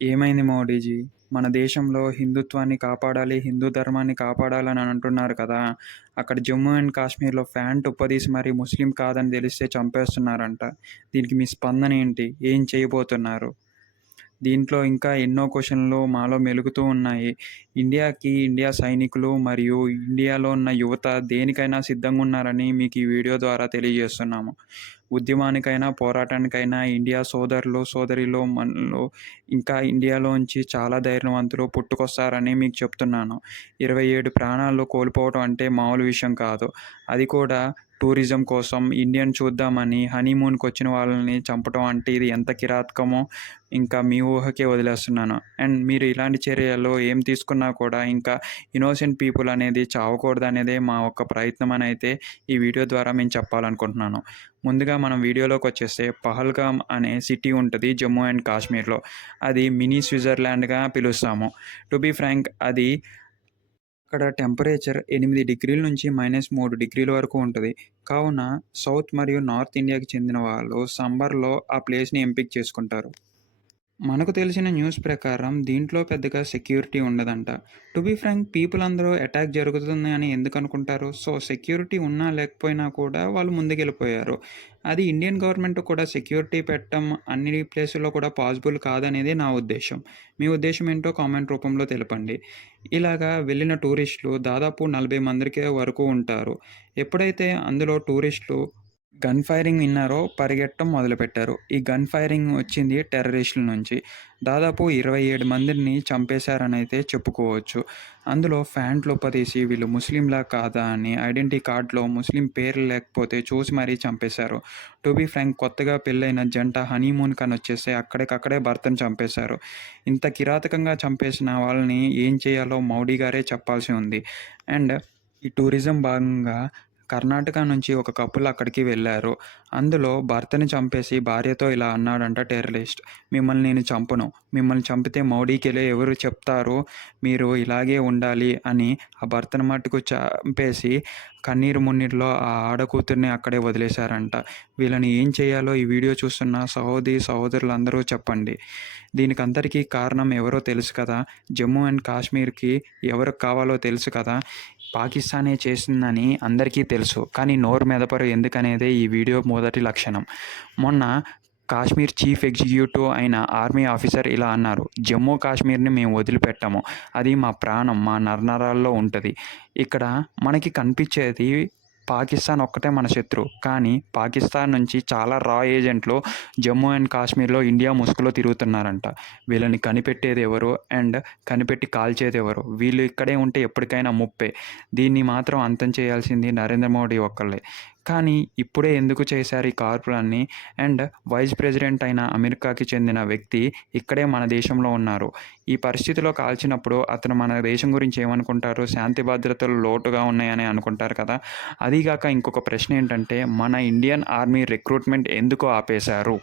ఏమైంది మోడీజీ? మన దేశంలో హిందుత్వాన్ని కాపాడాలి, హిందూ ధర్మాన్ని కాపాడాలని అంటున్నారు కదా! అక్కడ జమ్మూ అండ్ కాశ్మీర్‌లో ఫ్యాన్ తుప్పదీసి మరి ముస్లిం కాదని తెలిస్తే చంపేస్తున్నారంట. దీనికి మీ స్పందన ఏంటి? ఏం చేయబోతున్నారు? దీంట్లో ఇంకా ఎన్నో క్వెషన్‌లు మాలో మెలుగుతూ ఉన్నాయి. ఇండియా సైనికులు మరియు ఇండియాలో ఉన్న యువత దేనికైనా సిద్ధంగున్నారని మీకు ఈ వీడియో ద్వారా తెలియజేస్తున్నాము. ఉద్యమానికైనా, పోరాటానికైనా ఇండియా సోదరులు, సోదరీలు మనలో ఇంకా ఇండియాలోంచి చాలా ధైర్యవంతులు పుట్టుకొస్తారని మీకు చెప్తున్నాను. 27 ప్రాణాలు కోల్పోవడం అంటే మామూలు విషయం కాదు. అది కూడా టూరిజం కోసం ఇండియాని చూద్దామని హనీమూన్‌కొచ్చిన వాళ్ళని చంపటం అంటే ఇది ఎంత కిరాతకమో ఇంకా మీ ఊహకే వదిలేస్తున్నాను. అండ్ మీరు ఇలాంటి చర్యలు ఏం తీసుకున్నా కూడా ఇంకా ఇన్నోసెంట్ పీపుల్ అనేది చావకూడదనేదే మా ఒక్క ప్రయత్నం అనైతే ఈ వీడియో ద్వారా మేము చెప్పాలనుకుంటున్నాను. ముందుగా మనం వీడియోలోకొచ్చేస్తే పహల్గామ్ అనే సిటీ ఉంటది జమ్మూ అండ్ కాశ్మీర్‌లో. అది మినీ స్విట్జర్లాండ్‌గా పిలుస్తాము. టు బీ ఫ్రాంక్ అది అక్కడ టెంపరేచర్ 8 డిగ్రీల నుంచి -3 డిగ్రీల వరకు ఉంటది. కావున సౌత్ మరియు నార్త్ ఇండియాకి చెందిన వాళ్ళు సమ్మర్‌లో ఆ ప్లేస్‌ని ఎంపిక చేసుకుంటారు. మనకు తెలిసిన న్యూస్ ప్రకారం దీంట్లో పెద్దగా సెక్యూరిటీ ఉండదంట. టు బీ ఫ్రాంక్ పీపుల్ అందరూ అటాక్ జరుగుతుంది అని ఎందుకు అనుకుంటారు? సో, సెక్యూరిటీ ఉన్నా లేకపోయినా కూడా వాళ్ళు ముందుకెళ్ళిపోయారు. అది ఇండియన్ గవర్నమెంట్ కూడా సెక్యూరిటీ పెట్టడం అన్ని ప్లేసుల్లో కూడా పాసిబుల్ కాదనేదే నా ఉద్దేశ్యం. మీ ఉద్దేశ్యం ఏంటో కామెంట్ రూపంలో తెలపండి. ఇలాగా వెళ్ళిన టూరిస్టులు దాదాపు 40 మందికే వరకు ఉంటారు. ఎప్పుడైతే అందులో టూరిస్టులు గన్ ఫైరింగ్ విన్నారో పరిగెట్టడం మొదలుపెట్టారు. ఈ గన్ ఫైరింగ్ వచ్చింది టెర్రరిస్టుల నుంచి. దాదాపు 27 మందిని చంపేశారనైతే చెప్పుకోవచ్చు. అందులో ఫ్యాంట్లుప్పదీసి వీళ్ళు ముస్లింలా కాదా అని ఐడెంటిటీ కార్డ్‌లో ముస్లిం పేర్లు లేకపోతే చూసి మరీ చంపేశారు. టు బీ ఫ్రాంక్ కొత్తగా పెళ్ళైన జంట హనీమూన్‌కనొచ్చేస్తే అక్కడికక్కడే భర్తను చంపేశారు. ఇంత కిరాతకంగా చంపేసిన వాళ్ళని ఏం చేయాలో మోడీ గారే చెప్పాల్సి ఉంది. అండ్ ఈ టూరిజం భాగంగా కర్ణాటక నుంచి ఒక కపుల్ అక్కడికి వెళ్లారు. అందులో భర్తని చంపేసి భార్యతో ఇలా అన్నాడంట టెర్రరిస్ట్. "మిమ్మల్ని నేను చంపను. మిమ్మల్ని చంపితే మోడీకెళ్ళి ఎవరు చెప్తారు మీరు ఇలాగే ఉండాలి" అని ఆ భర్తను మట్టుకు చంపేసి కన్నీరు మున్నీరులో ఆ ఆడకూతుర్ని అక్కడే వదిలేశారంట. వీళ్ళని ఏం చేయాలో ఈ వీడియో చూస్తున్న సహోదరులందరూ చెప్పండి. దీనికంతటికీ కారణం ఎవరో తెలుసు కదా! జమ్మూ అండ్ కాశ్మీర్‌కి ఎవరికి కావాలో తెలుసు కదా! పాకిస్తానే చేసిందని అందరికీ తెలుసు. కానీ నోరు మెదపరు ఎందుకనేదే ఈ వీడియో మొదటి లక్షణం. మొన్న కాశ్మీర్ చీఫ్ ఎగ్జిక్యూటివ్ అయిన ఆర్మీ ఆఫీసర్ ఇలా అన్నారు. "జమ్మూ కాశ్మీర్‌ని మేము వదిలిపెట్టము. అది మా ప్రాణం, మా నరనరాల్లో ఉంటది. ఇక్కడ మనకి కనిపిచ్చేది పాకిస్తాన్ ఒక్కటే మన శత్రువు. కానీ పాకిస్తాన్ నుంచి చాలా రా ఏజెంట్లు జమ్మూ అండ్ కాశ్మీర్‌లో ఇండియా ముసుగులో తిరుగుతున్నారంట. వీళ్ళని కనిపెట్టేది ఎవరు? అండ్ కనిపెట్టి కాల్చేదెవరు? వీళ్ళు ఇక్కడే ఉంటే ఎప్పటికైనా ముప్పే. దీన్ని మాత్రం అంతం చేయాల్సింది నరేంద్ర మోడీ ఒక్కళ్ళే. కానీ ఇప్పుడే ఎందుకు చేశారు ఈ కార్పులన్నీ? అండ్ వైస్ ప్రెసిడెంట్ అయిన అమెరికాకి చెందిన వ్యక్తి ఇక్కడే మన దేశంలో ఉన్నారు. ఈ పరిస్థితిలో కాల్చినప్పుడు అతను మన దేశం గురించి ఏమనుకుంటారు? శాంతి భద్రతలు లోటుగా ఉన్నాయని అనుకుంటారు కదా! అదీగాక ఇంకొక ప్రశ్న ఏంటంటే మన ఇండియన్ ఆర్మీ రిక్రూట్‌మెంట్ ఎందుకు ఆపేశారు?